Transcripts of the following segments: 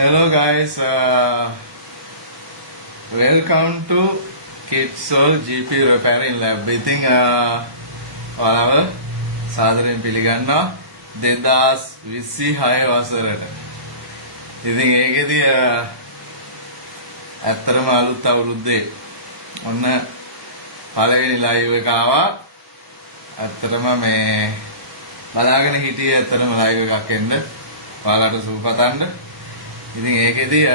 Hello guys, welcome to Kidsol GP Repairing Lab. ඉතින් ඔයාලව සාදරයෙන් පිළිගන්නවා 2026 වසරට. ඉතින් ඒකෙදී ඇත්තටම අලුත් අවුරුද්දේ ඔන්න පළවෙනි ලයිව් එක ආවා. ඇත්තටම මේ බලාගෙන හිටියේ ඇත්තටම ලයිව් එකක් එන්න. ඔයාලට සුබ පතන්න. ඉතින් ඒකෙදී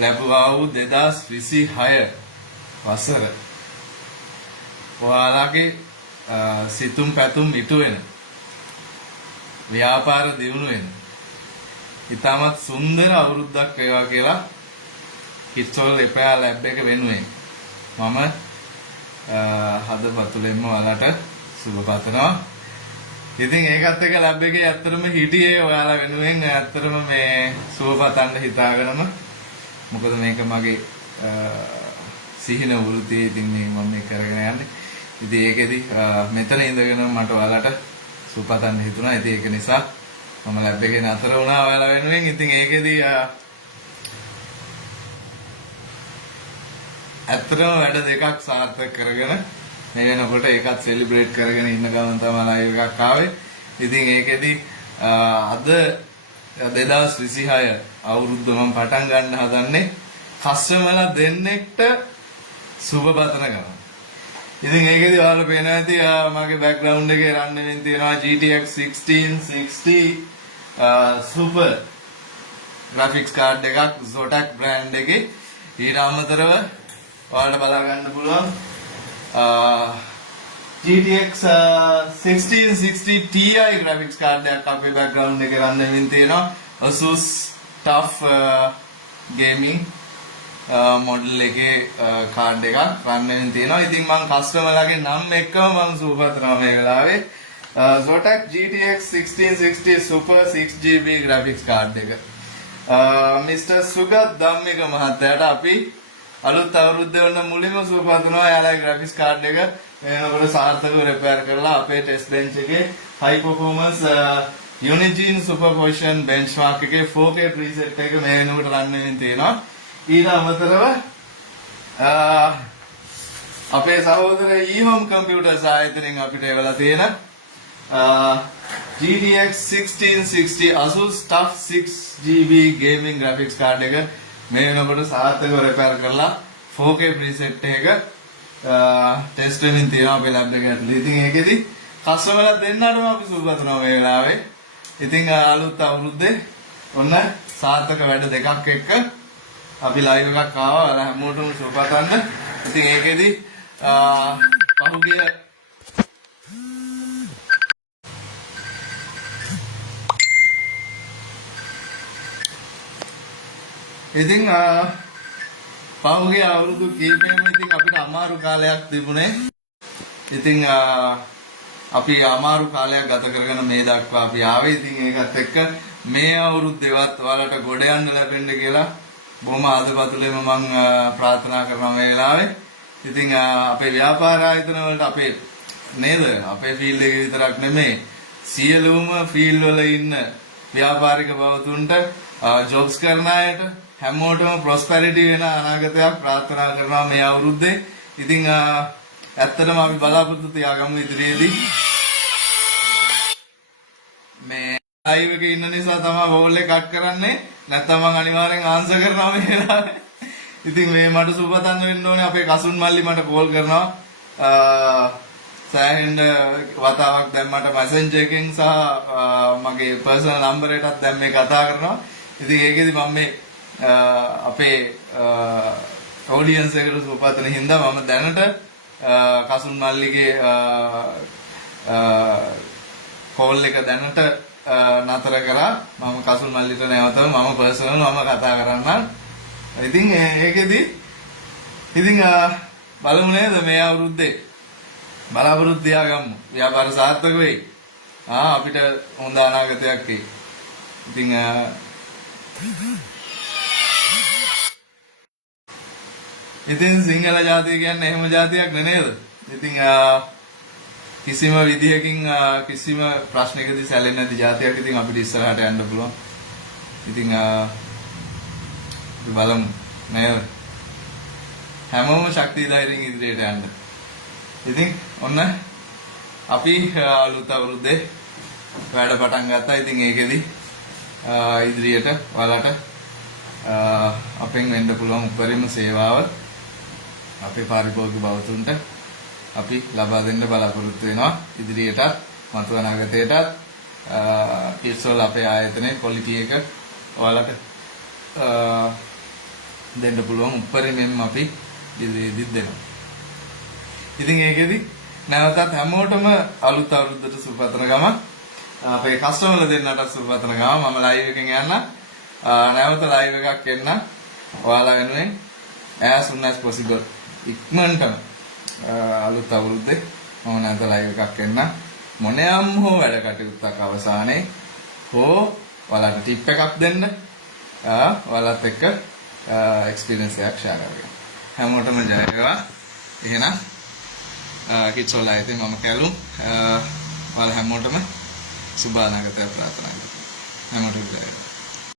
ලැබුවා වූ 2026 වසර ඔයාලගේ සිතුම් පැතුම් ඉටු වෙන ව්‍යාපාර දියුණු වෙන ඉතාමත් සුන්දර අවුරුද්දක් වේවා කියලා කිට්සෝල් රිපෙයාර් ලැබ් එක වෙනුවෙන් මම හදපතුලෙන්ම ඔයාලට සුබ පතනවා. ඉතින් ඒකත් එක්ක ලැබ් එකේ ඇත්තටම හිටියේ ඔයාලා වෙනුවෙන් ඇත්තටම මේ සුබ පතන්න හිතාගෙනම මොකද මේක මගේ සිහින වෘත්තියේ ඉතින් මම මේක කරගෙන යන්නේ. ඉතින් ඒකෙදි මෙතන ඉඳගෙන මට ඔයාලට සුබ පතන්න හිතුණා. ඉතින් ඒක නිසා මම ලැබ් එකේ නතර වුණා ඔයාලා වෙනුවෙන්. ඉතින් ඒකෙදි ඇත්තටම වැඩ දෙකක් සාර්ථක කරගෙන මේ වෙනකොට ඒකත් සෙලිබ්‍රේට් කරගෙන ඉන්න ගමන් තමයි ලයිව් එකක් ආවේ. ඉතින් ඒකෙදි අද 2026 අවුරුද්ද මම පටන් ගන්න හදන්නේ කස්ටමර්ලා දෙන්නෙක්ට සුබ පතන ගමන්. ඉතින් ඒකෙදි ඔයාලා පේනවා ඇති මගේ බෑග්ග්‍රවුන්ඩ් එකේ රන් වෙමින් තියෙනවා GTX 1660 super graphics card එකක් Zotac brand එකේ. ඊට අමතරව ඔයාලට බලා ගන්න පුළුවන් GTX 1660 Ti graphics card එකක් අපේ background එකේ රන් වෙමින් තියෙනවා. Asus TUF gaming model එකේ card එකක් රන් වෙමින් තියෙනවා. ඉතින් මම කස්ටමර්ලාගේ නම් එක්කම මම සුබ පතනවා මේ වෙලාවේ. Zotac GTX 1660 Super 6GB graphics card එක. Mr. Sugat Dhammika මහත්තයාට අපි අලුත් අවුරුද්දේ වන්න මුලින්ම සුබ පතනවා. එයාලගේ graphics card එක වෙනකොට සාර්ථකව රිපෙයාර් කරලා අපේ ටෙස්ට් බෙන්ච් එකේ high performance Unigine superposition benchmark එකේ 4K preset එක මේ වෙනකොට රන් වෙමින් තියෙනවා. ඊට අමතරව අපේ සහෝදර eHome computers ආයතනයෙන් අපිට එවලා තියෙන GTX 1660 Asus TUF 6GB gaming graphics card එක මේ වෙනකොට සාර්ථකව රිපෙයාර් කරලා 4K preset එක ටෙස්ට් වෙමින් තියෙනවා අපේ ලැබ් එකේ ඇතුළේ. ඉතින් ඒකෙදි කස්ටමර්ලා දෙන්නාටම අපි සුබ පතනවා මේ වෙලාවේ. ඉතින් අලුත් අවුරුද්දේ ඔන්න සාර්ථක වැඩ දෙකක් එක්ක අපි ලයිව් එකක් ආවා. ඔයාලා හැමෝටම සුබ පතන්න. ඉතින් ඒකෙදි පහුගිය ඉතින් පහුගිය අවුරුදු කීපෙම ඉතින් අපිට අමාරු කාලයක් තිබුණේ. ඉතින් අපි අමාරු කාලයක් ගත කරගෙන මේ දක්වා අපි ආවේ. ඉතින් ඒකත් එක්ක මේ අවුරුද්දේවත් ඔයාලට ගොඩ යන්න ලැබෙන්න කියලා බොහොම ආදපතුලෙම මම ප්‍රාර්ථනා කරනවා මේ වෙලාවේ. ඉතින් අපේ ව්‍යාපාර ආයතන වලට අපේ නේද අපේ ෆීල්ඩ් එකේ විතරක් නෙමෙයි සියලුම ෆීල්ඩ් වල ඉන්න ව්‍යාපාරික බවතුන්ට ජොබ්ස් කරන අයට හැමෝටම ප්‍රොස්පැරිටි වෙන අනාගතයක් ප්‍රාර්ථනා කරනවා මේ අවුරුද්දේ. ඉතින් ඇත්තටම අපි බලාපොරොත්තු තියාගමු ඉදිරියේදී මේ ලයිව් එකේ ඉන්න නිසා තමයි වෝල් එක කට් කරන්නේ. නැත්නම් මම අනිවාර්යෙන් ආන්සර් කරනවා මේ වෙලාවේ. ඉතින් මේ මට සුබතන් වෙන්න ඕනේ. අපේ කසුන් මල්ලි මට කෝල් කරනවා. සෑහෙන වතාවක් දැන් මට මැසෙන්ජර් එකෙන් සහ මගේ පර්සනල් නම්බර් එකටත් දැන් මේ කතා කරනවා. ඉතින් ඒකෙදි මම මේ අපේ ඔඩියන්ස් එකට සුබපතන හින්දා මම දැනට කසුන් මල්ලිගේ කෝල් එක දැනට නතර කරා. මම කසුන් මල්ලිට නැවතම මම පර්සනල් මම කතා කරන්නම්. ඉතින් ඒකෙදි ඉතින් බලමු නේද මේ අවුරුද්දේ බලාපොරොත්තු තියාගමු. ව්‍යාපාර සාර්ථක වෙයි. අපිට හොඳ අනාගතයක් එයි. ඉතින් ඉතින් සිංහල ජාතිය කියන්නේ එහෙම ජාතියක් නේද? ඉතින් කිසිම විදිහකින් කිසිම ප්‍රශ්නයකදී සැලෙන්නේ නැති ජාතියක් ඉතින් අපිට ඉස්සරහට යන්න පුළුවන්. ඉතින් බලමු නේද? හැමෝම ශක්තිය ධෛර්යයෙන් ඉදිරියට යන්න. ඉතින් ඔන්න අපි අලුත් අවුරුද්දේ වැඩ පටන් ගත්තා. ඉතින් ඒකෙදි ඉදිරියට ඔයාලට අපෙන් වෙන්න පුළුවන් උපරිම සේවාව අපේ පාරිභෝගික බවතුන්ට අපි ලබා දෙන්න බලාපොරොත්තු වෙනවා. ඉදිරියටත් මතු අනාගතයටත් කිස්සෝල අපේ ආයතනයේ ක්වොලිටි එක ඔයාලට දෙන්න පුළුවන් උපරිමෙන් අපි ඉදිරියේදී දෙනවා. ඉතින් ඒකෙදි නැවතත් හැමෝටම අලුත් අවුරුද්දට සුබපතන ගම අපේ කස්ටමර්ලා දෙන්නට සුබපතන ගම මම ලයිව් එකෙන් යන්න නැවත ලයිව් එකක් එන්න ඔයාලා වෙනුවෙන් as soon as possible ඉක්මනටම අලුත් අවුරුද්දේ මම නැවත ලයිව් එකක් එන්න මොනියම් හෝ වැඩ කටයුත්තක් අවසානයේ හෝ ඔයාලට ටිප් එකක් දෙන්න ඔයාලත් එක්ක එක්ස්පීරියන්ස් එකක් ෂෙයා කරගන්න. හැමෝටම ජය වේවා. එහෙනම් කිචෝල ආයතනයේ මම කැලුම් ඔයාලා හැමෝටම සුබ අනාගතයක් ප්‍රාර්ථනා කරනවා. හැමෝටම ජය වේවා.